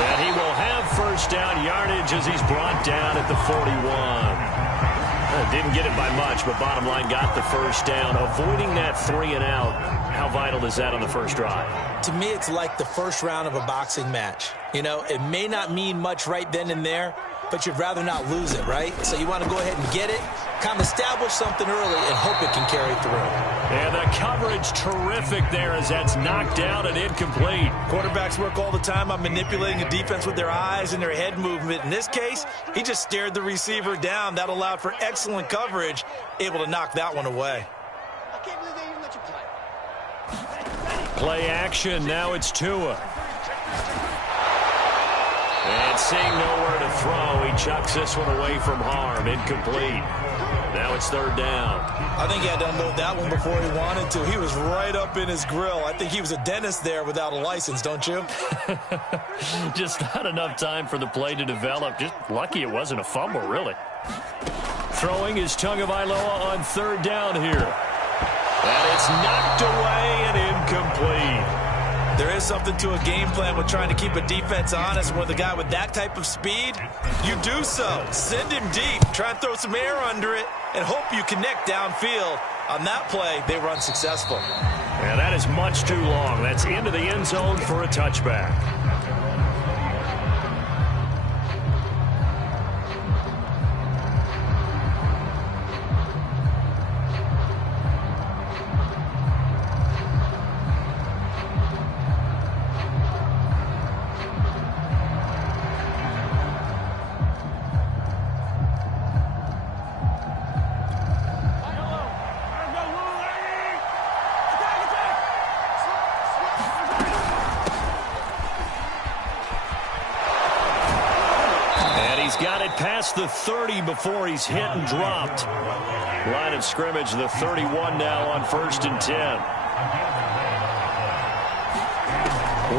And he will have first down yardage as he's brought down at the 41. Didn't get it by much, but bottom line got the first down. Avoiding that 3 and out, how vital is that on the first drive? To me, it's like the first round of a boxing match. You know, it may not mean much right then and there, but you'd rather not lose it, right? So you want to go ahead and get it, kind of establish something early, and hope it can carry through. And the coverage terrific there as that's knocked out and incomplete. Quarterbacks work all the time on manipulating a defense with their eyes and their head movement. In this case, he just stared the receiver down. That allowed for excellent coverage, able to knock that one away. I can't believe they even let you play. Play action. Now it's Tua. And seeing nowhere to throw, he chucks this one away from harm. Incomplete. Now it's third down. I think he had to unload that one before he wanted to. He was right up in his grill. I think he was a dentist there without a license, don't you? Just not enough time for the play to develop. Just lucky it wasn't a fumble, really. Throwing is Tagovailoa on third down here. And it's knocked away and incomplete. There is something to a game plan with trying to keep a defense honest. With a guy with that type of speed, you do so. Send him deep. Try and throw some air under it and hope you connect downfield. On that play, they were unsuccessful. Yeah, that is much too long. That's into the end zone for a touchback. Past the 30 before he's hit and dropped. Line of scrimmage, the 31 now on 1st and 10.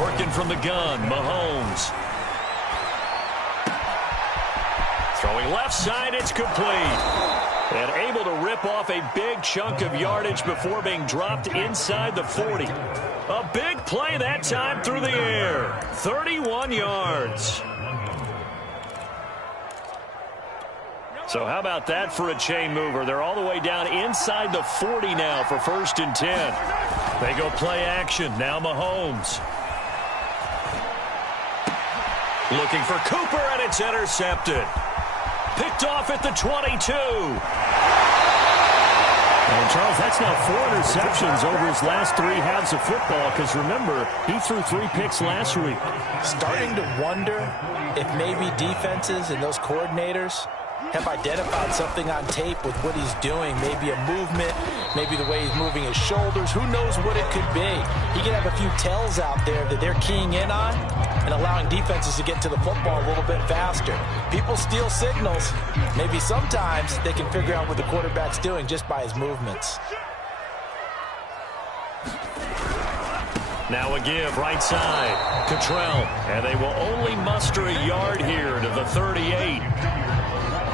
Working from the gun, Mahomes. Throwing left side, it's complete. And able to rip off a big chunk of yardage before being dropped inside the 40. A big play that time through the air. 31 yards. So how about that for a chain mover? They're all the way down inside the 40 now for 1st and 10. They go play action. Now Mahomes. Looking for Cooper, and it's intercepted. Picked off at the 22. And Charles, that's now 4 interceptions over his last 3 halves of football, because remember, he threw 3 picks last week. Starting to wonder if maybe defenses and those coordinators have identified something on tape with what he's doing. Maybe a movement, maybe the way he's moving his shoulders. Who knows what it could be? He could have a few tells out there that they're keying in on and allowing defenses to get to the football a little bit faster. People steal signals. Maybe sometimes they can figure out what the quarterback's doing just by his movements. Now a give, right side. Cottrell. And they will only muster a yard here to the 38.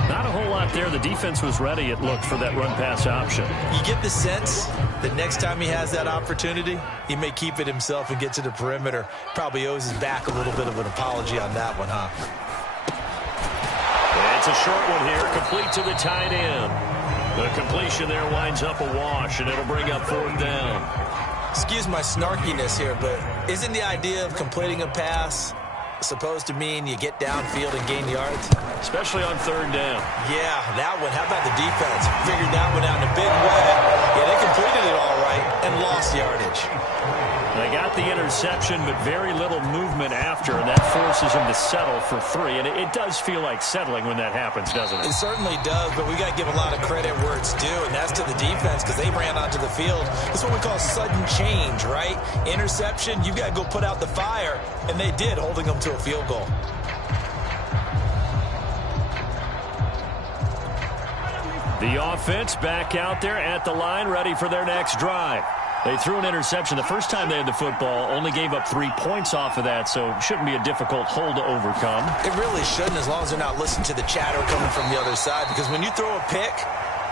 Not a whole lot there. The defense was ready, it looked, for that run-pass option. You get the sense that next time he has that opportunity, he may keep it himself and get to the perimeter. Probably owes his back a little bit of an apology on that one, huh? It's a short one here, complete to the tight end. The completion there winds up a wash, and it'll bring up 4th down. Excuse my snarkiness here, but isn't the idea of completing a pass supposed to mean you get downfield and gain yards? Especially on 3rd down. Yeah, that one. How about the defense? Figured that one out in a big way. Yeah, they completed it all right and lost yardage. They got the interception, but very little movement after, and that forces them to settle for 3. And it does feel like settling when that happens, doesn't it? It certainly does, but we got to give a lot of credit where it's due, and that's to the defense, because they ran onto the field. That's what we call sudden change, right? Interception, you got to go put out the fire, and they did, holding them to a field goal. The offense back out there at the line, ready for their next drive. They threw an interception the first time they had the football, only gave up 3 points off of that, so it shouldn't be a difficult hole to overcome. It really shouldn't, as long as they're not listening to the chatter coming from the other side, because when you throw a pick,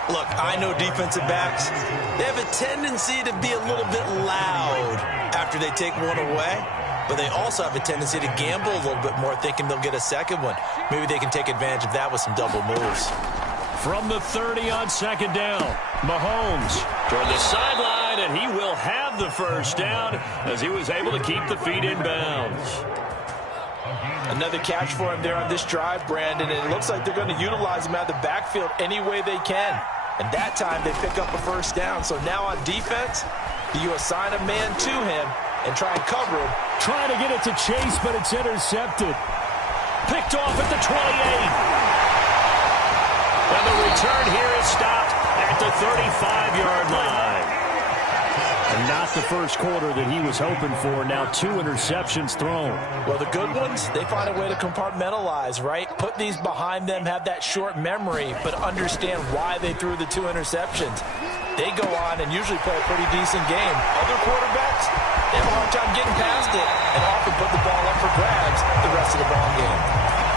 Look, I know defensive backs, they have a tendency to be a little bit loud after they take one away, but they also have a tendency to gamble a little bit more, thinking they'll get a second one. Maybe they can take advantage of that with some double moves. From the 30 on second down, Mahomes toward the sideline, and he will have the first down as he was able to keep the feet in bounds. Another catch for him there on this drive, Brandon, and it looks like they're going to utilize him out of the backfield any way they can. And that time they pick up a first down. So now on defense, do you assign a man to him and try and cover him? Trying to get it to Chase, but it's intercepted. Picked off at the 28. And the return here is stopped at the 35-yard line. And not the first quarter that he was hoping for. Now 2 interceptions thrown. Well, the good ones, they find a way to compartmentalize, right? Put these behind them, have that short memory, but understand why they threw the 2 interceptions. They go on and usually play a pretty decent game. Other quarterbacks, they have a hard time getting past it and often put the ball up for grabs the rest of the ball game.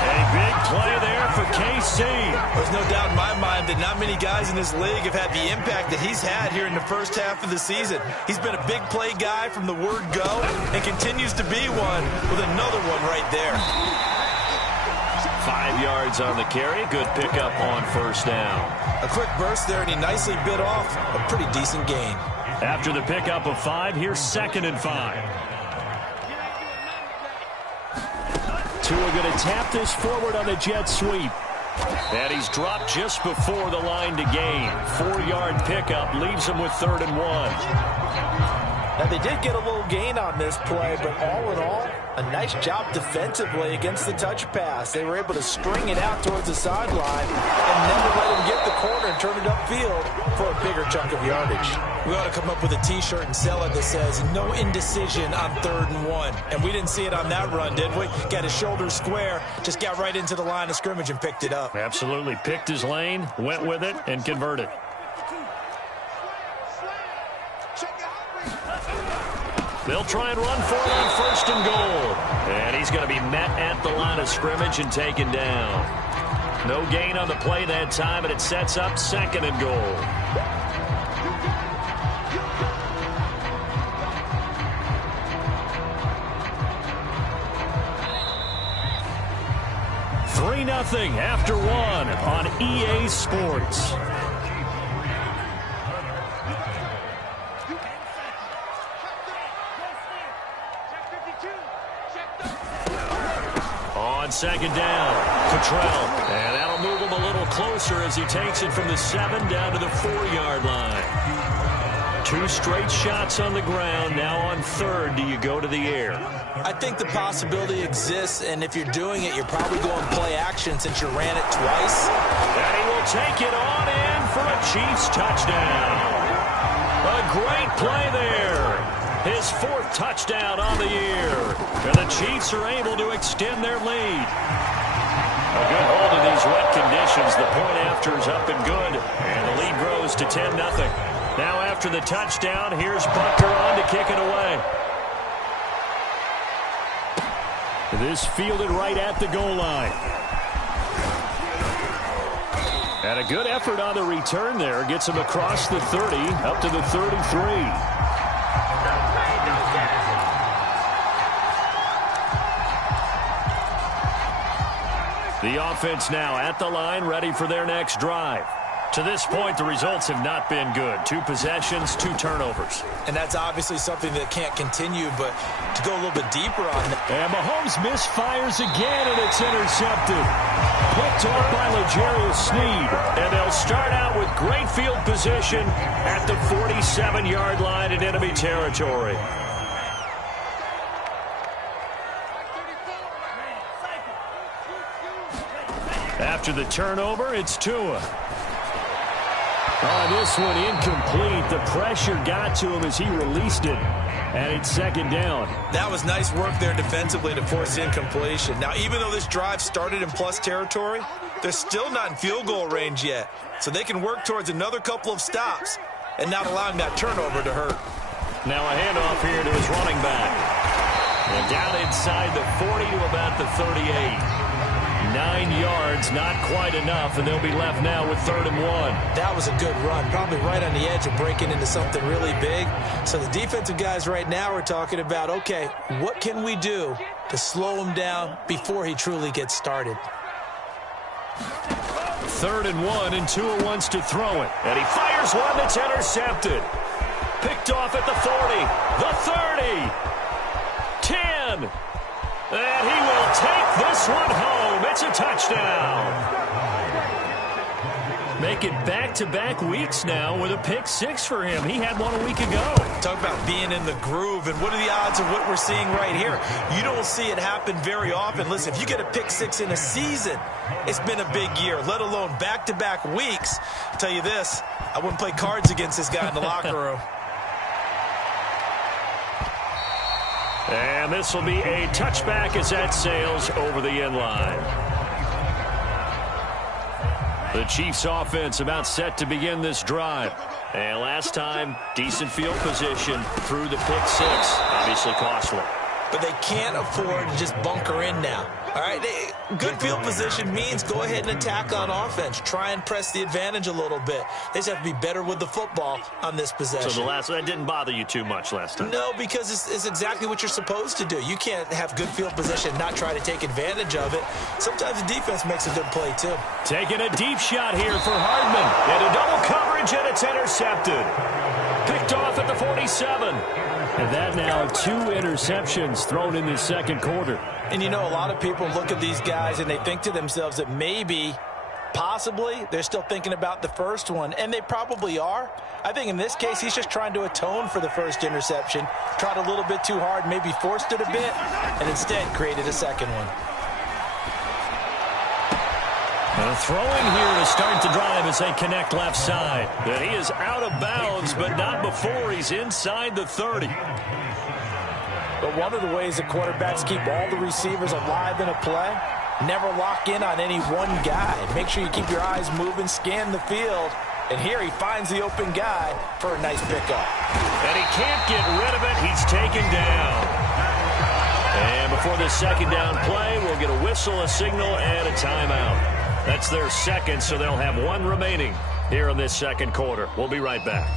A big play there for KC. There's no doubt in my mind that not many guys in this league have had the impact that he's had here in the first half of the season. He's been a big play guy from the word go and continues to be one with another one right there. 5 yards on the carry. Good pickup on first down. A quick burst there, and he nicely bit off a pretty decent gain. After the pickup of 5, here's 2nd and 5. Tua going to tap this forward on the jet sweep. And he's dropped just before the line to gain. 4-yard pickup leaves him with 3rd and 1. Now, they did get a little gain on this play, but all in all, a nice job defensively against the touch pass. They were able to string it out towards the sideline and never let him get the corner and turn it upfield for a bigger chunk of yardage. We ought to come up with a T-shirt and sell it that says, no indecision on 3rd and 1. And we didn't see it on that run, did we? Got his shoulders square, just got right into the line of scrimmage and picked it up. Absolutely. Picked his lane, went with it, and converted. They'll try and run for it on 1st and goal. And he's going to be met at the line of scrimmage and taken down. No gain on the play that time, and it sets up 2nd and goal. Nothing after 1 on EA Sports. On 2nd down, Cottrell. And that'll move him a little closer as he takes it from the 7 down to the 4-yard line. 2 straight shots on the ground. Now on 3rd, do you go to the air? I think the possibility exists, and if you're doing it, you're probably going play action since you ran it twice. And he will take it on in for a Chiefs touchdown. A great play there. His 4th touchdown on the year. And the Chiefs are able to extend their lead. A good hold in these wet conditions. The point after is up and good. And the lead grows to 10-0. Now after the touchdown, here's Butker on to kick it away. This fielded right at the goal line. And a good effort on the return there. Gets him across the 30, up to the 33. The offense now at the line, ready for their next drive. To this point, the results have not been good. 2 possessions, 2 turnovers. And that's obviously something that can't continue, but to go a little bit deeper on that. And Mahomes misfires again, and it's intercepted. Picked off by L'Jarius Sneed. And they'll start out with great field position at the 47-yard line in enemy territory. After the turnover, it's Tua. Oh, this one incomplete. The pressure got to him as he released it. And it's 2nd down. That was nice work there defensively to force incompletion. Now, even though this drive started in plus territory, they're still not in field goal range yet. So they can work towards another couple of stops and not allowing that turnover to hurt. Now a handoff here to his running back. And down inside the 40 to about the 38. 9 yards, not quite enough, and they'll be left now with 3rd and 1. That was a good run, probably right on the edge of breaking into something really big. So the defensive guys right now are talking about, okay, what can we do to slow him down before he truly gets started? 3rd and 1, and Tua wants to throw it. And he fires one that's intercepted. Picked off at the 40, the 30, 10. And he will take this one home. It's a touchdown. Make it back-to-back weeks now with a pick 6 for him. He had one a week ago. Talk about being in the groove, and what are the odds of what we're seeing right here? You don't see it happen very often. Listen, if you get a pick 6 in a season, it's been a big year, let alone back-to-back weeks. I'll tell you this, I wouldn't play cards against this guy in the locker room. And this will be a touchback as that sails over the end line. The Chiefs offense about set to begin this drive. And last time, decent field position through the pick 6. Obviously costly. But they can't afford to just bunker in now. All right, good field position means go ahead and attack on offense. Try and press the advantage a little bit. They just have to be better with the football on this possession. So that didn't bother you too much last time? No, because it's exactly what you're supposed to do. You can't have good field position and not try to take advantage of it. Sometimes the defense makes a good play, too. Taking a deep shot here for Hardman. And a double coverage, and it's intercepted. Picked off at the 47. And that now 2 interceptions thrown in the second quarter. And, you know, a lot of people look at these guys and they think to themselves that maybe, possibly, they're still thinking about the first one. And they probably are. I think in this case, he's just trying to atone for the first interception. Tried a little bit too hard, maybe forced it a bit, and instead created a second one. And throwing here to start the drive as they connect left side. And he is out of bounds, but not before he's inside the 30. But one of the ways that quarterbacks keep all the receivers alive in a play, never lock in on any one guy. Make sure you keep your eyes moving, scan the field. And here he finds the open guy for a nice pickup. And he can't get rid of it. He's taken down. And before this second down play, we'll get a whistle, a signal, and a timeout. That's their second, so they'll have 1 remaining here in this second quarter. We'll be right back.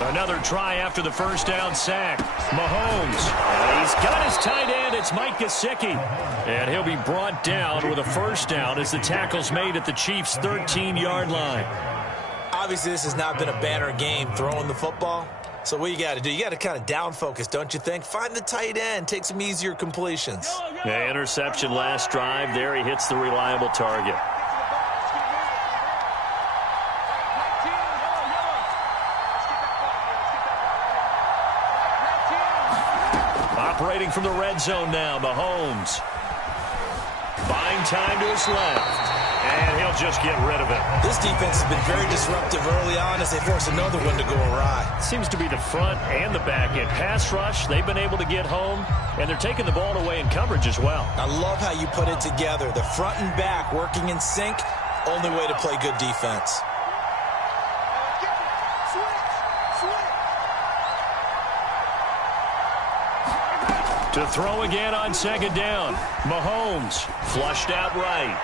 Another try after the first down sack. Mahomes. He's got his tight end. It's Mike Gesicki. And he'll be brought down with a first down as the tackle's made at the Chiefs' 13-yard line. Obviously, this has not been a banner game throwing the football. So what you got to do, you got to kind of down focus, don't you think? Find the tight end. Take some easier completions. Yeah, interception last drive. There he hits the reliable target. Operating from the red zone now, Mahomes. Buying time to his left. And he'll just get rid of it. This defense has been very disruptive early on as they force another one to go awry. Seems to be the front and the back end. Pass rush, they've been able to get home, and they're taking the ball away in coverage as well. I love how you put it together. The front and back working in sync, only way to play good defense. To throw again on second down. Mahomes flushed out right.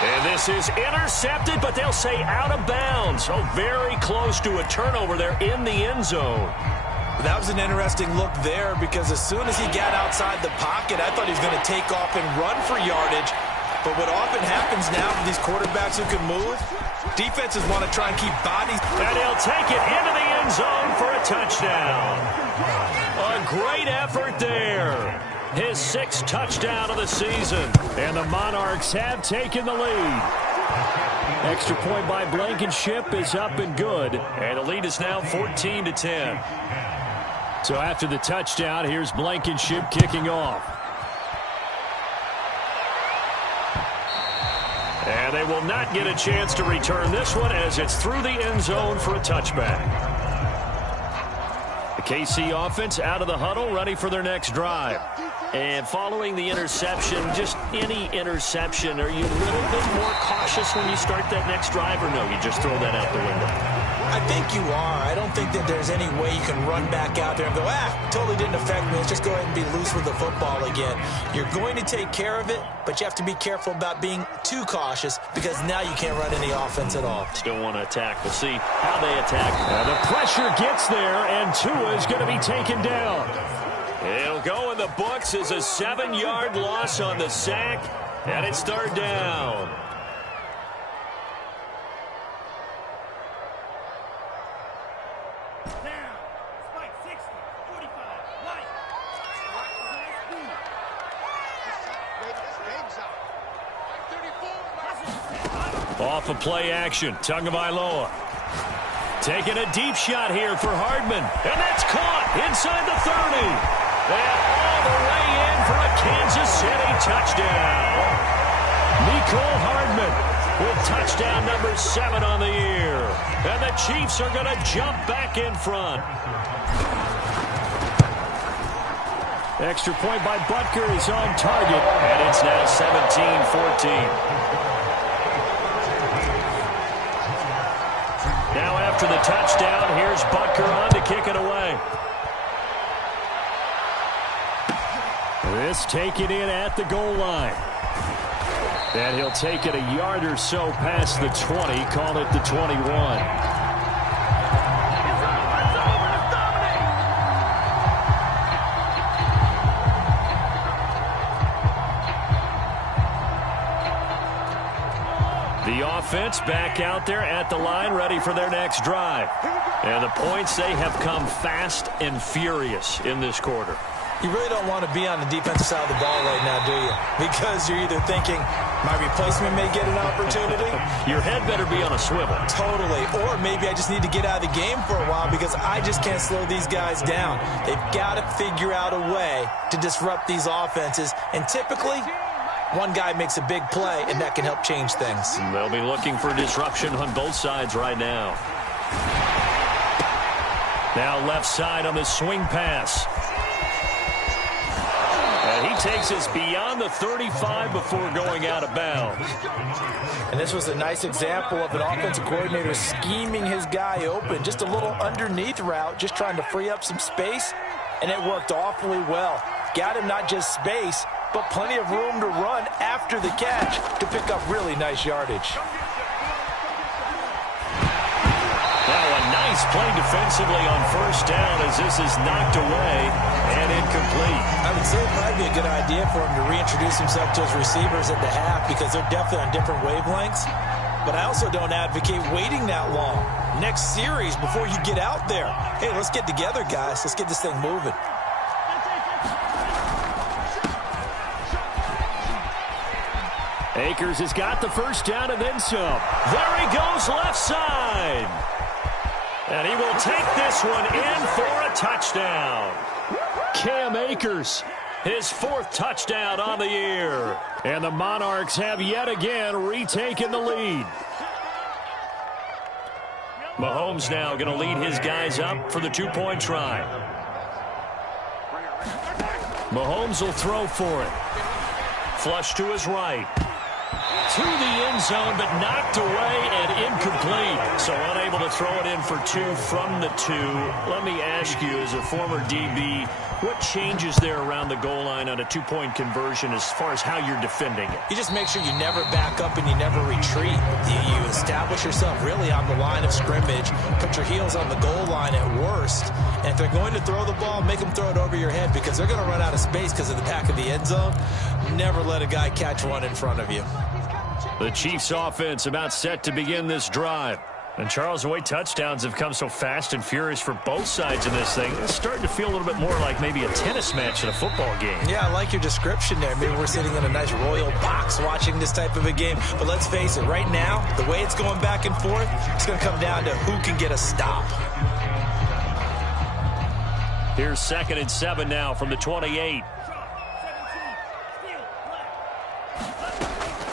And this is intercepted, but they'll say out of bounds. Oh, very close to a turnover there in the end zone. That was an interesting look there because as soon as he got outside the pocket, I thought he was going to take off and run for yardage. But what often happens now with these quarterbacks who can move, defenses want to try and keep bodies. And he'll take it into the end zone for a touchdown. A great effort there. His 6th touchdown of the season. And the Monarchs have taken the lead. Extra point by Blankenship is up and good. And the lead is now 14-10. So after the touchdown, here's Blankenship kicking off. And they will not get a chance to return this one as it's through the end zone for a touchback. The KC offense out of the huddle, ready for their next drive. And following the interception, just any interception, are you a little bit more cautious when you start that next drive, or no, you just throw that out the window? I think you are. I don't think that there's any way you can run back out there and go, totally didn't affect me. Let's just go ahead and be loose with the football again. You're going to take care of it, but you have to be careful about being too cautious because now you can't run any offense at all. Still want to attack. We'll see how they attack. The pressure gets there, and Tua is going to be taken down. It'll go in the books as a 7-yard loss on the sack, and it's third down. Off of play action, Tagovailoa. Taking a deep shot here for Hardman. And that's caught inside the 30. And all the way in for a Kansas City touchdown. Mecole Hardman with touchdown number 7 on the year. And the Chiefs are going to jump back in front. Extra point by Butker is on target. And it's now 17-14. Now after the touchdown, here's Butker on to kick it away. This taken in at the goal line. And he'll take it a yard or so past the 20, call it the 21. The offense back out there at the line, ready for their next drive. And the points, they have come fast and furious in this quarter. You really don't want to be on the defensive side of the ball right now, do you? Because you're either thinking, my replacement may get an opportunity. Your head better be on a swivel. Totally. Or maybe I just need to get out of the game for a while because I just can't slow these guys down. They've got to figure out a way to disrupt these offenses. And typically, one guy makes a big play, and that can help change things. They'll be looking for disruption on both sides right now. Now left side on the swing pass. And he takes us beyond the 35 before going out of bounds. And this was a nice example of an offensive coordinator scheming his guy open. Just a little underneath route, just trying to free up some space, and it worked awfully well. Got him not just space, but plenty of room to run after the catch to pick up really nice yardage. Now a nice play defensively on first down as this is knocked away and incomplete. I would say it might be a good idea for him to reintroduce himself to his receivers at the half because they're definitely on different wavelengths. But I also don't advocate waiting that long. Next series before you get out there. Hey, let's get together, guys. Let's get this thing moving. Akers has got the first down and then some. There he goes left side. And he will take this one in for a touchdown. Cam Akers, his 4th touchdown on the year. And the Monarchs have yet again retaken the lead. Mahomes now going to lead his guys up for the 2-point try. Mahomes will throw for it. Flush to his right. To the end zone, but knocked away and incomplete. So unable to throw it in for 2 from the 2. Let me ask you, as a former DB, what changes there around the goal line on a 2-point conversion as far as how you're defending it? You just make sure you never back up and you never retreat. You establish yourself really on the line of scrimmage. Put your heels on the goal line at worst. And if they're going to throw the ball, make them throw it over your head because they're going to run out of space because of the back of the end zone. Never let a guy catch one in front of you. The Chiefs offense about set to begin this drive. And Charles, the way touchdowns have come so fast and furious for both sides in this thing, it's starting to feel a little bit more like maybe a tennis match in a football game. Yeah, I like your description there. Maybe we're sitting in a nice royal box watching this type of a game. But let's face it, right now, the way it's going back and forth, it's going to come down to who can get a stop. Here's 2nd and 7 now from the 28.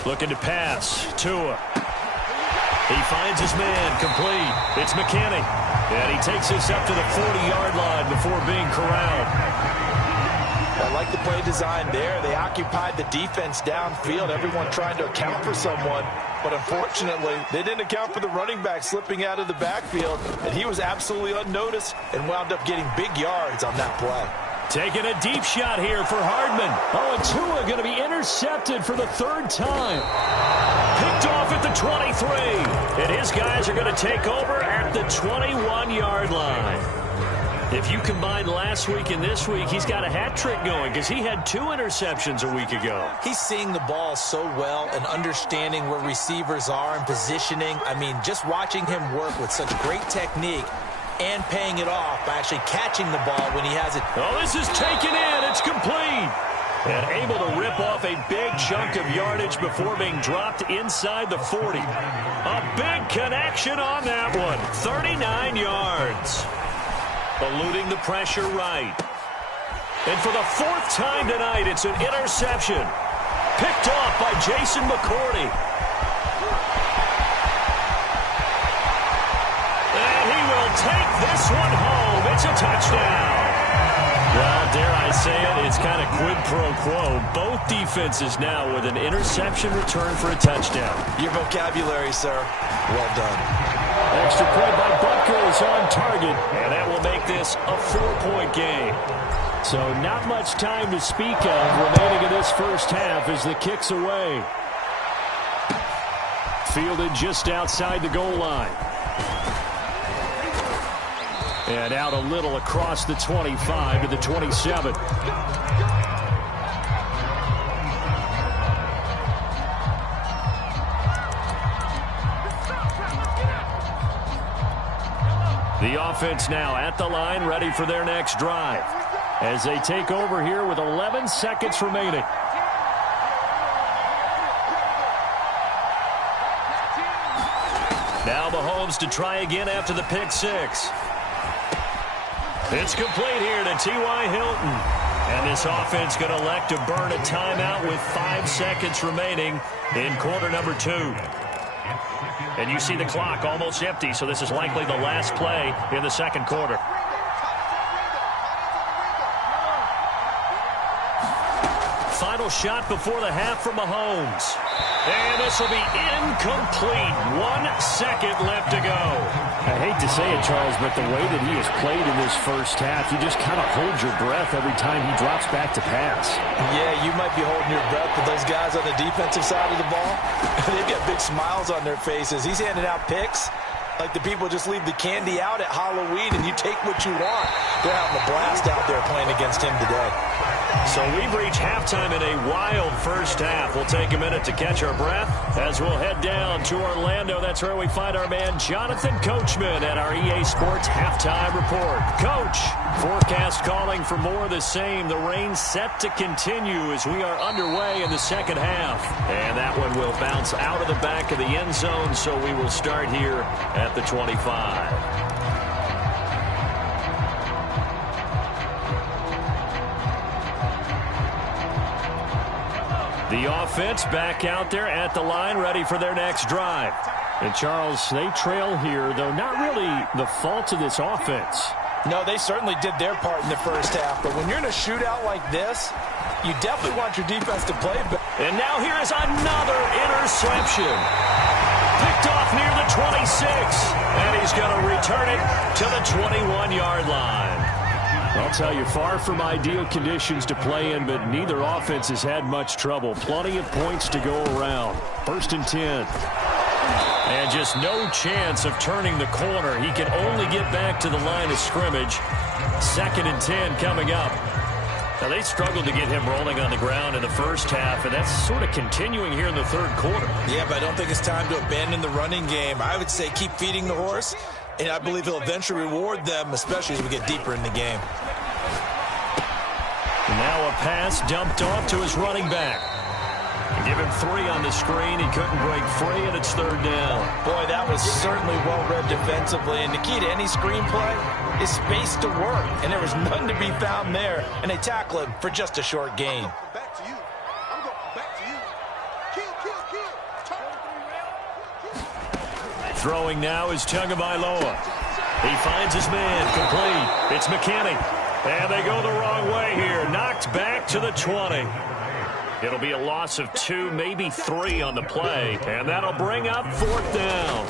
Looking to pass. Tua. He finds his man, complete. It's McKinney. And he takes this up to the 40-yard line before being corralled. I like the play design there. They occupied the defense downfield, everyone trying to account for someone. But unfortunately, they didn't account for the running back slipping out of the backfield. And he was absolutely unnoticed and wound up getting big yards on that play. Taking a deep shot here for Hardman. Oh, and Tua going to be intercepted for the third time. Picked off at the 23. And his guys are going to take over at the 21-yard line. If you combine last week and this week, he's got a hat trick going because he had 2 interceptions a week ago. He's seeing the ball so well and understanding where receivers are and positioning. I mean, just watching him work with such great technique and paying it off by actually catching the ball when he has it. Oh, this is taken in. It's complete. And able to rip off a big chunk of yardage before being dropped inside the 40. A big connection on that one. 39 yards. Eluding the pressure right. And for the 4th time tonight, it's an interception. Picked off by Jason McCourty. And he will take this one home. It's a touchdown. Well, dare I say it, it's kind of quid pro quo. Both defenses now with an interception return for a touchdown. Your vocabulary, sir. Well done. Extra point by Butker is on target, and that will make this a 4-point game. So not much time to speak of remaining in this first half as the kick's away. Fielded just outside the goal line. And out a little across the 25 to the 27. The offense now at the line, ready for their next drive as they take over here with 11 seconds remaining. Now Mahomes to try again after the pick 6. It's complete here to T.Y. Hilton. And this offense going to elect to burn a timeout with 5 seconds remaining in quarter number 2. And you see the clock almost empty, so this is likely the last play in the second quarter. Final shot before the half from Mahomes. And this will be incomplete. 1 second left to go. I hate to say it, Charles, but the way that he has played in this first half, you just kind of hold your breath every time he drops back to pass. Yeah, you might be holding your breath, but those guys on the defensive side of the ball, they've got big smiles on their faces. He's handing out picks like the people just leave the candy out at Halloween and you take what you want. They're having a blast out there playing against him today. So we've reached halftime in a wild first half. We'll take a minute to catch our breath as we'll head down to Orlando. That's where we find our man Jonathan Coachman at our EA Sports Halftime Report. Coach, forecast calling for more of the same. The rain set to continue as we are underway in the second half. And that one will bounce out of the back of the end zone, so we will start here at the 25. The offense back out there at the line, ready for their next drive. And, Charles, they trail here, though not really the fault of this offense. No, they certainly did their part in the first half. But when you're in a shootout like this, you definitely want your defense to play. And now here is another interception. Picked off near the 26. And he's going to return it to the 21-yard line. I'll tell you, far from ideal conditions to play in, but neither offense has had much trouble. Plenty of points to go around. 1st and 10. And just no chance of turning the corner. He can only get back to the line of scrimmage. 2nd and 10 coming up. Now, they struggled to get him rolling on the ground in the first half, and that's sort of continuing here in the third quarter. Yeah, but I don't think it's time to abandon the running game. I would say keep feeding the horse, and I believe he'll eventually reward them, especially as we get deeper in the game. Now a pass dumped off to his running back. Give him 3 on the screen. He couldn't break free, and it's 3rd down. Boy, that was certainly well-read defensively. And the key to any screenplay is space to work. And there was none to be found there. And they tackle him for just a short gain. Back to you. I'm going back to you. Kill, kill, kill. Throwing now is Tagovailoa. He finds his man, complete. It's McKinney. And they go the wrong way here. Knocked back to the 20. It'll be a loss of 2, maybe 3 on the play. And that'll bring up 4th down.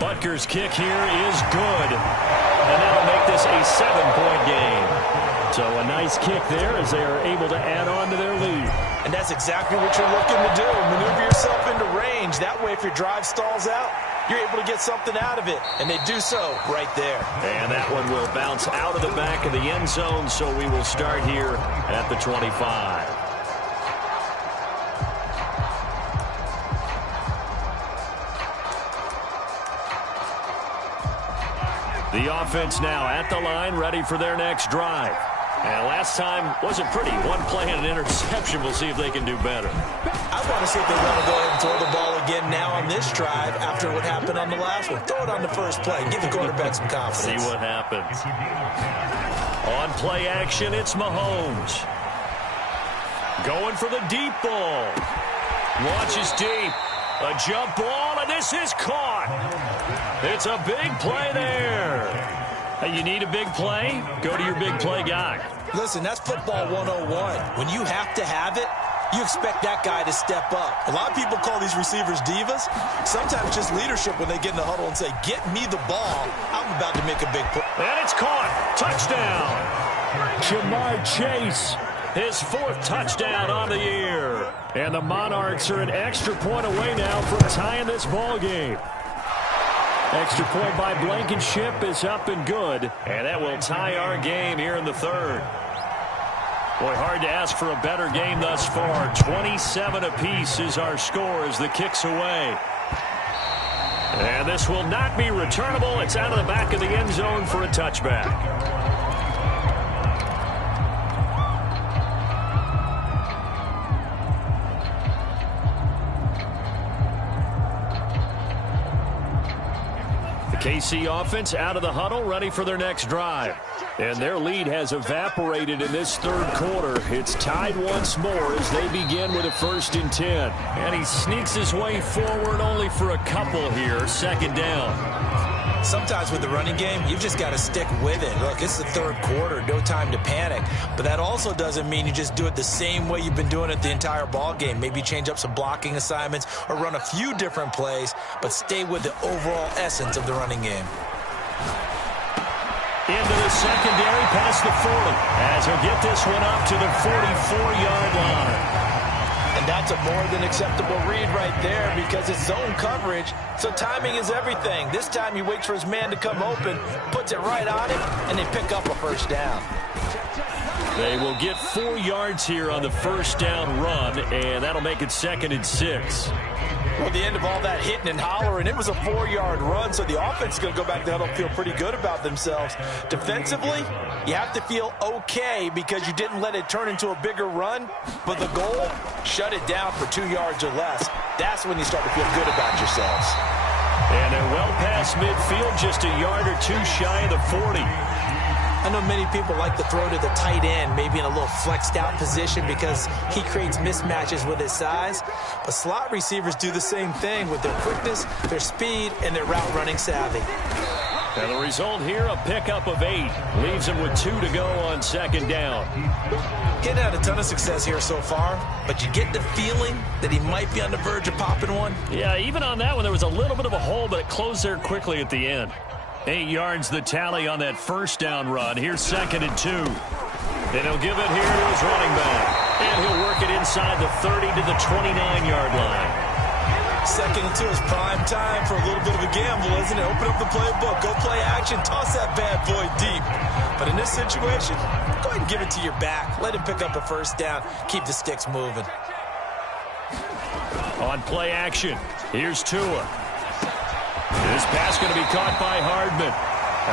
Butker's kick here is good. And that'll make this a 7-point game. So a nice kick there as they are able to add on to their lead. And that's exactly what you're looking to do. Maneuver yourself into range. That way, if your drive stalls out, you're able to get something out of it. And they do so right there. And that one will bounce out of the back of the end zone, so we will start here at the 25. The offense now at the line, ready for their next drive. And last time wasn't pretty. One play and an interception. We'll see if they can do better. I want to see if they want to go ahead and throw the ball again now on this drive after what happened on the last one. Throw it on the first play. Give the quarterback some confidence. See what happens. On play action, it's Mahomes. Going for the deep ball. Launches deep. A jump ball, and this is caught. It's a big play there. Hey, you need a big play? Go to your big play guy. Listen, that's football 101. When you have to have it, you expect that guy to step up. A lot of people call these receivers divas. Sometimes just leadership when they get in the huddle and say, get me the ball. I'm about to make a big play. And it's caught. Touchdown. Ja'Marr Chase. His 4th touchdown on the year. And the Monarchs are an extra point away now from tying this ball game. Extra point by Blankenship is up and good. And that will tie our game here in the 3rd. Boy, hard to ask for a better game thus far. 27 apiece is our score as the kick's away. And this will not be returnable. It's out of the back of the end zone for a touchback. KC offense out of the huddle, ready for their next drive. And their lead has evaporated in this 3rd quarter. It's tied once more as they begin with a 1st and 10. And he sneaks his way forward only for a couple here. 2nd down. Sometimes with the running game, you've just got to stick with it. Look, it's the 3rd quarter, no time to panic. But that also doesn't mean you just do it the same way you've been doing it the entire ball game. Maybe change up some blocking assignments or run a few different plays, but stay with the overall essence of the running game. Into the secondary, past the 40, as he'll get this one up to the 44-yard line. And that's a more than acceptable read right there because it's zone coverage, so timing is everything. This time he waits for his man to come open, puts it right on him, and they pick up a 1st down. They will get 4 yards here on the 1st down run, and that'll make it 2nd and 6. Well, at the end of all that hitting and hollering, it was a 4-yard run, so the offense is going to go back to the huddle and feel pretty good about themselves. Defensively, you have to feel okay because you didn't let it turn into a bigger run, but the goal, shut it down for 2 yards or less. That's when you start to feel good about yourselves. And they're well past midfield, just a yard or 2 shy of the 40. I know many people like to throw to the tight end, maybe in a little flexed out position because he creates mismatches with his size. But slot receivers do the same thing with their quickness, their speed, and their route running savvy. And the result here, a pickup of 8. Leaves him with 2 to go on 2nd down. Getting had a ton of success here so far, but you get the feeling that he might be on the verge of popping one. Yeah, even on that one, there was a little bit of a hole, but it closed there quickly at the end. 8 yards the tally on that 1st down run. Here's 2nd and 2. And he'll give it here to his running back. And he'll work it inside the 30 to the 29-yard line. 2nd and 2 is prime time for a little bit of a gamble, isn't it? Open up the playbook, go play action, toss that bad boy deep. But in this situation, go ahead and give it to your back. Let him pick up a 1st down. Keep the sticks moving. On play action, here's Tua. This pass going to be caught by Hardman.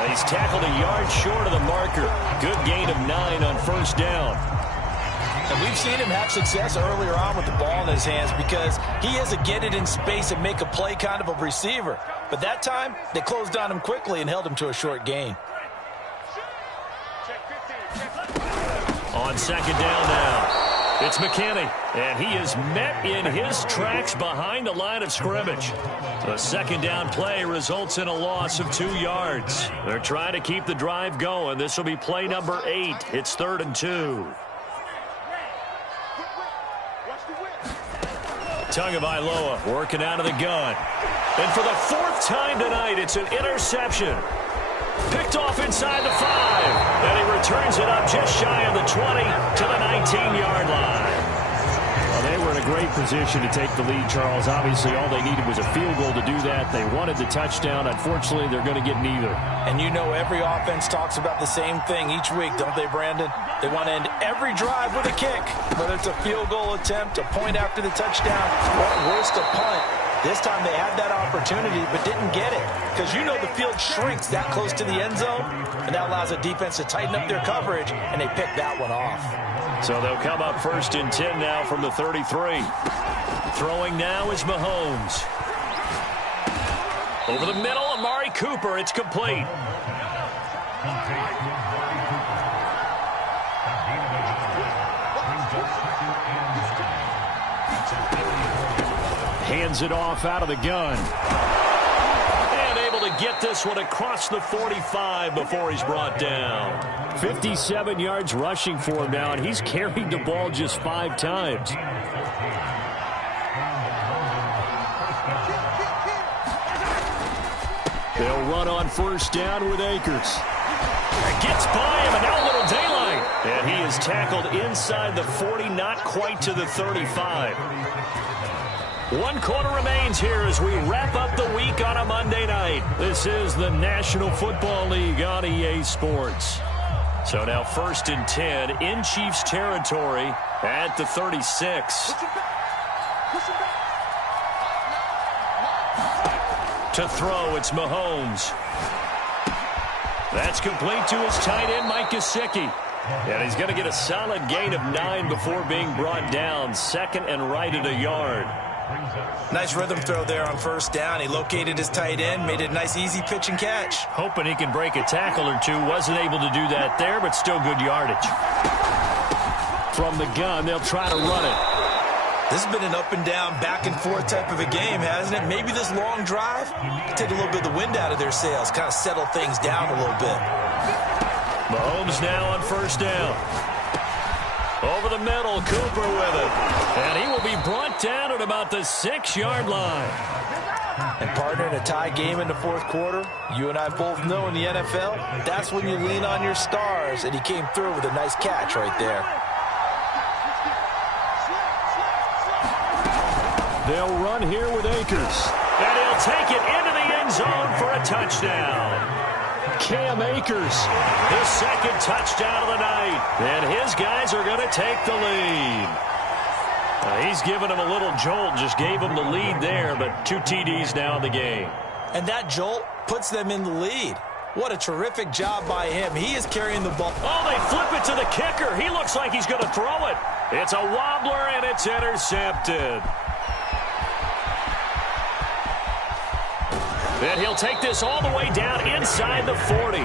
He's tackled a yard short of the marker. Good gain of 9 on 1st down. And we've seen him have success earlier on with the ball in his hands because he is a get it in space and make a play kind of a receiver. But that time, they closed on him quickly and held him to a short gain. On 2nd down now. It's McKinney, and he is met in his tracks behind the line of scrimmage. The second down play results in a loss of 2 yards. They're trying to keep the drive going. This will be play number 8. It's 3rd and 2. Tagovailoa working out of the gun. And for the 4th time tonight, it's an interception. Picked off inside the 5. And he returns it up just shy of the 20 to the 19-yard line. Well, they were in a great position to take the lead, Charles. Obviously, all they needed was a field goal to do that. They wanted the touchdown. Unfortunately, they're going to get neither. And you know every offense talks about the same thing each week, don't they, Brandon? They want to end every drive with a kick, whether it's a field goal attempt, a point after the touchdown, or worse, a punt. This time they had that opportunity but didn't get it because you know the field shrinks that close to the end zone, and that allows a defense to tighten up their coverage, and they pick that one off. So they'll come up 1st and 10 now from the 33. Throwing now is Mahomes. Over the middle, Amari Cooper. It's complete. Hands it off out of the gun. And able to get this one across the 45 before he's brought down. 57 yards rushing for him now, and he's carried the ball just 5 times. They'll run on 1st down with Akers. Gets by him, and now a little daylight. And he is tackled inside the 40, not quite to the 35. 1 quarter remains here as we wrap up the week on a Monday night. This is the National Football League on EA Sports. So now 1st and 10 in Chiefs territory at the 36. To throw, it's Mahomes. That's complete to his tight end, Mike Gesicki. And he's going to get a solid gain of 9 before being brought down. 2nd and right at a yard. Nice rhythm throw there on 1st down. He located his tight end, made it a nice easy pitch and catch. Hoping he can break a tackle or two. Wasn't able to do that there, but still good yardage. From the gun, they'll try to run it. This has been an up and down, back and forth type of a game, hasn't it? Maybe this long drive take a little bit of the wind out of their sails, kind of settle things down a little bit. Mahomes now on 1st down. Over the middle, Cooper with it. And he will be brought down at about the 6-yard line. And partner, in a tie game in the 4th quarter, you and I both know in the NFL, that's when you lean on your stars, and he came through with a nice catch right there. They'll run here with Akers. And he'll take it into the end zone for a touchdown. Cam Akers. His 2nd touchdown of the night. And his guys are going to take the lead. He's given him a little jolt, just gave him the lead there, but 2 TDs now in the game. And that jolt puts them in the lead. What a terrific job by him. He is carrying the ball. Oh, they flip it to the kicker. He looks like he's going to throw it. It's a wobbler, and it's intercepted. And he'll take this all the way down inside the 40.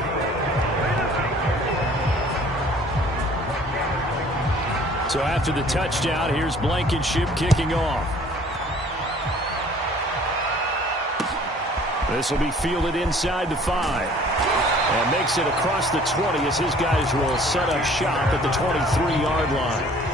So after the touchdown, here's Blankenship kicking off. This will be fielded inside the 5. And makes it across the 20 as his guys will set up shop at the 23-yard line.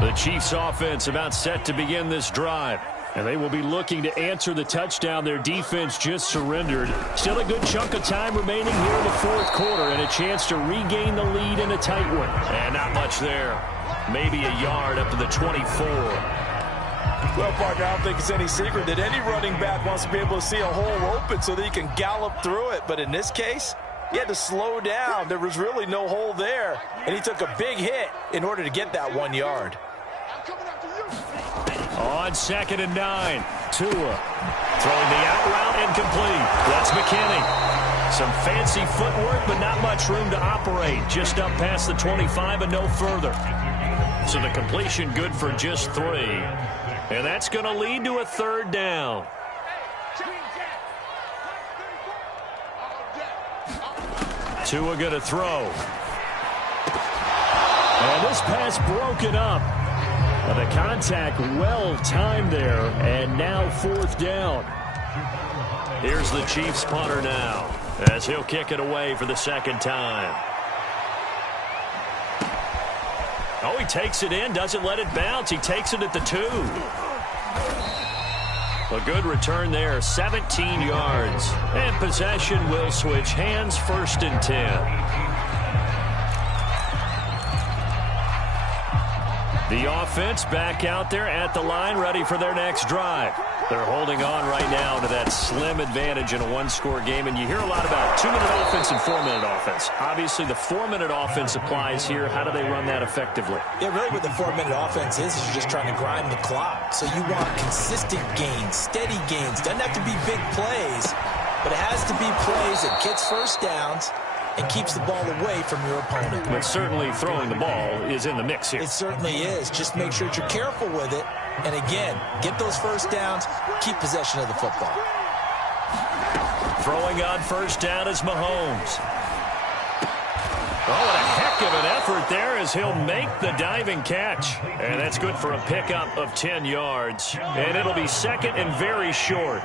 The Chiefs offense about set to begin this drive. And they will be looking to answer the touchdown their defense just surrendered. Still a good chunk of time remaining here in the 4th quarter and a chance to regain the lead in a tight one. And not much there. Maybe a yard up to the 24. Well, partner, I don't think it's any secret that any running back wants to be able to see a hole open so that he can gallop through it. But in this case, he had to slow down. There was really no hole there, and he took a big hit in order to get that 1 yard. On 2nd and 9, Tua throwing the out route incomplete. That's McKinney. Some fancy footwork, but not much room to operate. Just up past the 25 and no further. So the completion good for just 3. And that's going to lead to a 3rd down. Tua going to throw. And this pass broken up. The contact well timed there, and now 4th down. Here's the Chiefs punter now, as he'll kick it away for the 2nd time. Oh, he takes it in, doesn't let it bounce. He takes it at the 2. A good return there, 17 yards. And possession will switch hands, 1st and 10. The offense back out there at the line, ready for their next drive. They're holding on right now to that slim advantage in a one-score game. And you hear a lot about 2-minute offense and 4-minute offense. Obviously, the 4-minute offense applies here. How do they run that effectively? Yeah, really what the 4-minute offense is you're just trying to grind the clock. So you want consistent gains, steady gains. Doesn't have to be big plays, but it has to be plays that gets first downs and keeps the ball away from your opponent. But certainly throwing the ball is in the mix here. It certainly is. Just make sure that you're careful with it. And again, get those first downs, keep possession of the football. Throwing on 1st down is Mahomes. Oh, what a heck of an effort there as he'll make the diving catch. And that's good for a pickup of 10 yards. And it'll be 2nd and very short.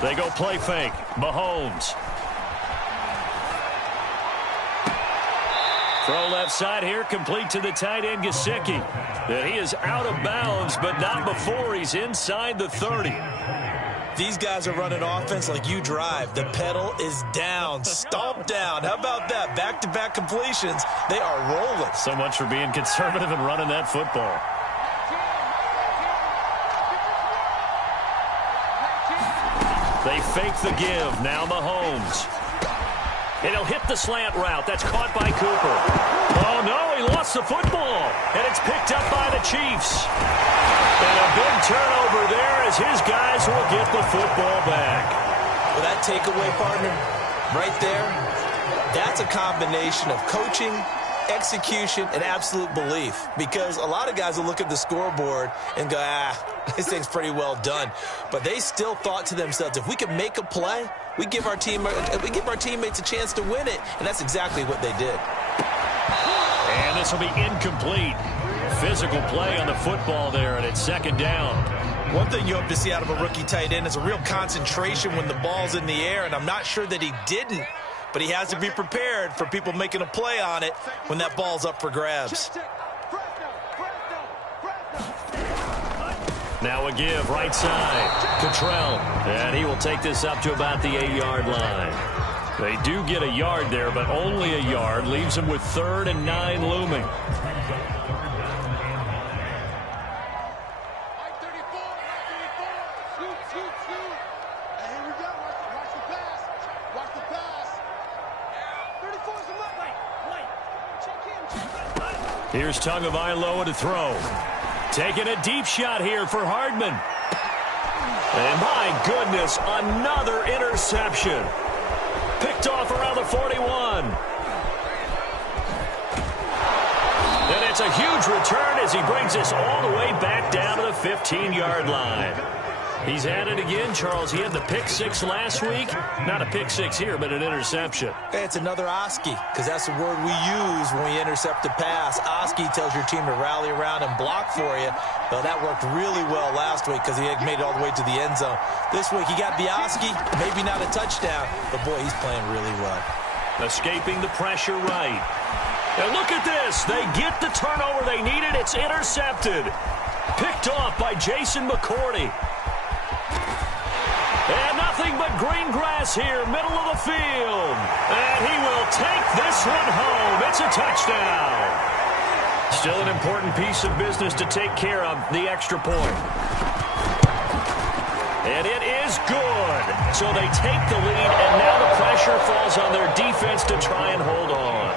They go play fake. Mahomes. Throw left side here, complete to the tight end, Gesicki. And he is out of bounds, but not before he's inside the 30. These guys are running offense like you drive. The pedal is down, stomp down. How about that? Back-to-back completions. They are rolling. So much for being conservative and running that football. They fake the give. Now Mahomes. And he'll hit the slant route. That's caught by Cooper. Oh, no, he lost the football. And it's picked up by the Chiefs. And a big turnover there as his guys will get the football back. Well, that takeaway, partner, right there, that's a combination of coaching, execution, and absolute belief. Because a lot of guys will look at the scoreboard and go, this thing's pretty well done. But they still thought to themselves, if we can make a play, we give our teammates a chance to win it. And that's exactly what they did. And this will be incomplete. Physical play on the football there, and it's 2nd down. One thing you hope to see out of a rookie tight end is a real concentration when the ball's in the air, and I'm not sure that he didn't. But he has to be prepared for people making a play on it when that ball's up for grabs. Now a give, right side. Cottrell, and he will take this up to about the 8-yard line. They do get a yard there, but only a yard. Leaves them with 3rd and 9 looming. Here's Tagovailoa to throw. Taking a deep shot here for Hardman. And my goodness, another interception. Picked off around the 41. And it's a huge return as he brings us all the way back down to the 15-yard line. He's at it again, Charles. He had the pick 6 last week. Not a pick 6 here, but an interception. It's another Oski, because that's the word we use when we intercept a pass. Oski tells your team to rally around and block for you. Well, that worked really well last week because he had made it all the way to the end zone. This week, he got the Oski, maybe not a touchdown, but boy, he's playing really well. Escaping the pressure right. And look at this. They get the turnover they needed. It's intercepted. Picked off by Jason McCourty. And nothing but green grass here, middle of the field. And he will take this one home. It's a touchdown. Still an important piece of business to take care of, the extra point. And it is good. So they take the lead, and now the pressure falls on their defense to try and hold on.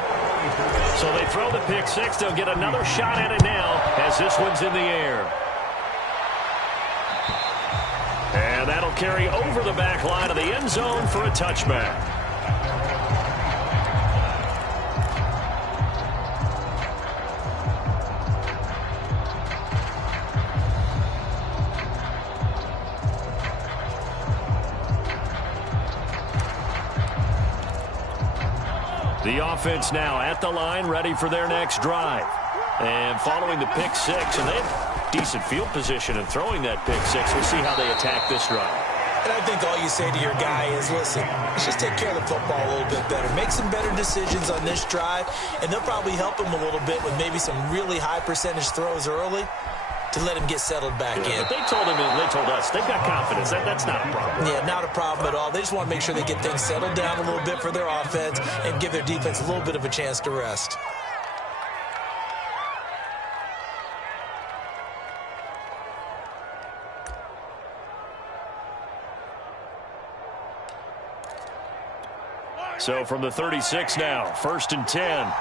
So they throw the pick 6. They'll get another shot at it now as this one's in the air. And that'll carry over the back line of the end zone for a touchback. The offense now at the line, ready for their next drive. And following the pick six, and they have decent field position in throwing that pick six. We'll see how they attack this drive. And I think all you say to your guy is, listen, let's just take care of the football a little bit better. Make some better decisions on this drive, and they'll probably help him a little bit with maybe some really high percentage throws early to let him get settled back in. But they told him, and they told us, they've got confidence. That's not a problem. Yeah, not a problem at all. They just want to make sure they get things settled down a little bit for their offense and give their defense a little bit of a chance to rest. So from the 36 now, 1st and 10.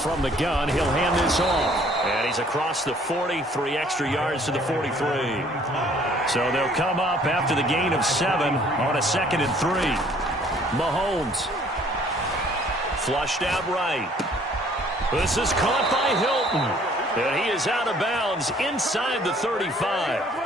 From the gun, he'll hand this off. And he's across the 40, 3 extra yards to the 43. So they'll come up after the gain of 7 on a 2nd and 3. Mahomes. Flushed out right. This is caught by Hilton. And he is out of bounds inside the 35.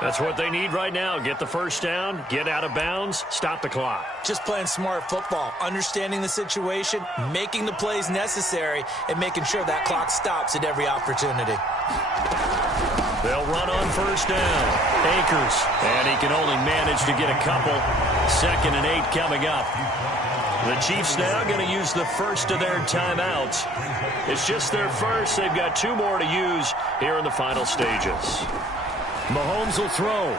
That's what they need right now. Get the first down, get out of bounds, stop the clock. Just playing smart football, understanding the situation, making the plays necessary, and making sure that clock stops at every opportunity. They'll run on first down. Akers. And he can only manage to get a couple. 2nd and 8 coming up. The Chiefs now going to use the first of their timeouts. It's just their first. They've got 2 more to use here in the final stages. Mahomes will throw.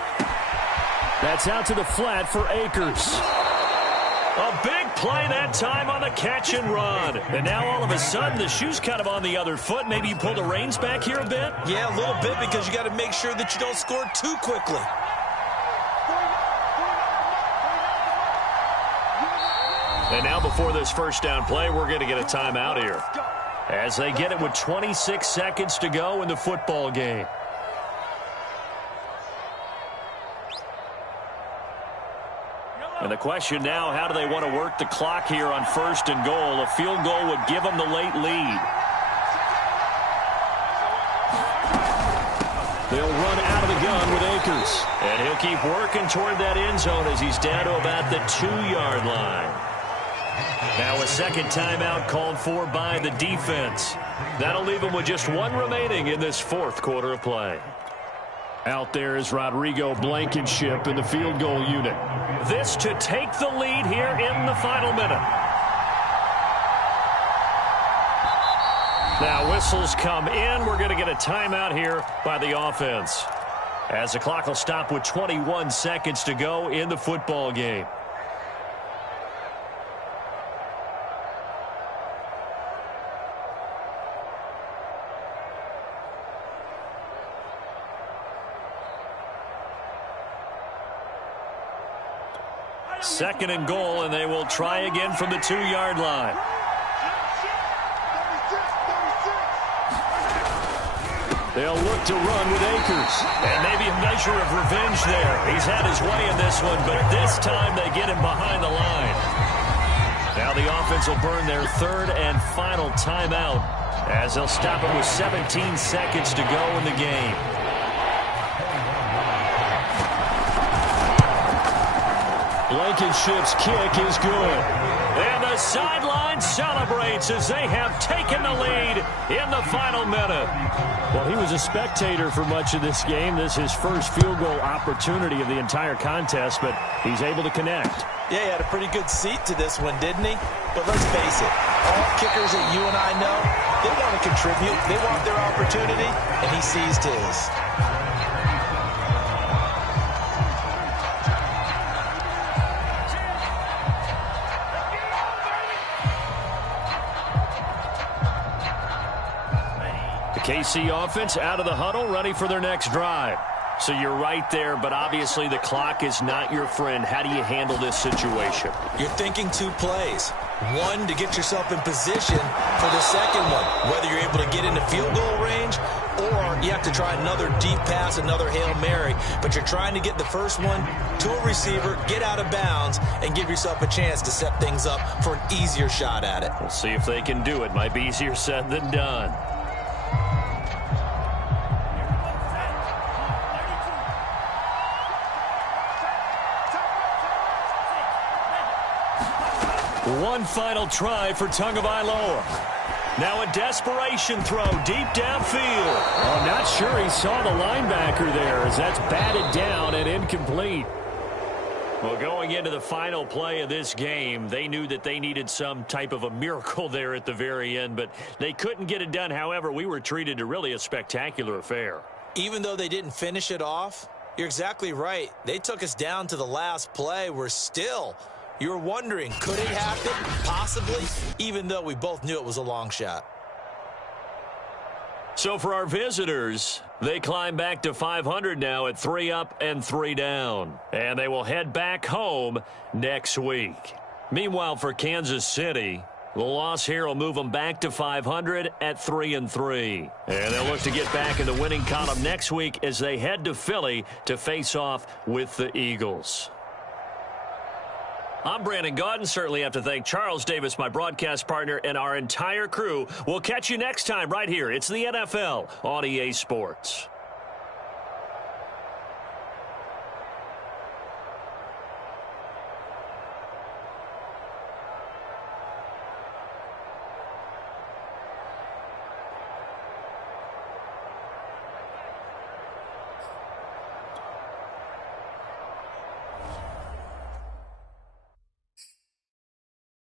That's out to the flat for Akers. A big play that time on the catch and run. And now all of a sudden the shoe's kind of on the other foot. Maybe you pull the reins back here a bit? Yeah, a little bit, because you got to make sure that you don't score too quickly. And now before this first down play, we're going to get a timeout here, as they get it with 26 seconds to go in the football game. And the question now, how do they want to work the clock here on 1st and goal? A field goal would give them the late lead. They'll run out of the gun with Akers. And he'll keep working toward that end zone as he's down to about the 2-yard line. Now a second timeout called for by the defense. That'll leave them with just 1 remaining in this 4th quarter of play. Out there is Rodrigo Blankenship in the field goal unit. This to take the lead here in the final minute. Now whistles come in. We're going to get a timeout here by the offense, as the clock will stop with 21 seconds to go in the football game. Second and goal, and they will try again from the 2-yard line. They'll look to run with Akers. And maybe a measure of revenge there. He's had his way in this one, but this time they get him behind the line. Now the offense will burn their 3rd and final timeout, as they'll stop it with 17 seconds to go in the game. Blankenship's kick is good. And the sideline celebrates as they have taken the lead in the final minute. Well, he was a spectator for much of this game. This is his first field goal opportunity of the entire contest, but he's able to connect. Yeah, he had a pretty good seat to this one, didn't he? But let's face it, all kickers that you and I know, they want to contribute. They want their opportunity, and he seized his. KC offense out of the huddle, ready for their next drive. So you're right there, but obviously the clock is not your friend. How do you handle this situation? You're thinking 2 plays. One, to get yourself in position for the second one, whether you're able to get into field goal range or you have to try another deep pass, another Hail Mary, but you're trying to get the first one to a receiver, get out of bounds, and give yourself a chance to set things up for an easier shot at it. We'll see if they can do it. Might be easier said than done. One final try for Tagovailoa. Now a desperation throw deep downfield. I'm not sure he saw the linebacker there as that's batted down and incomplete. Well, going into the final play of this game, they knew that they needed some type of a miracle there at the very end, but they couldn't get it done. However, we were treated to really a spectacular affair. Even though they didn't finish it off, you're exactly right. They took us down to the last play. You're wondering, could it happen? Possibly, even though we both knew it was a long shot. So for our visitors, they climb back to 500 now at 3 up and 3 down. And they will head back home next week. Meanwhile, for Kansas City, the loss here will move them back to 500 at 3-3. And they'll look to get back in the winning column next week as they head to Philly to face off with the Eagles. I'm Brandon Gaudin. Certainly have to thank Charles Davis, my broadcast partner, and our entire crew. We'll catch you next time right here. It's the NFL on EA Sports.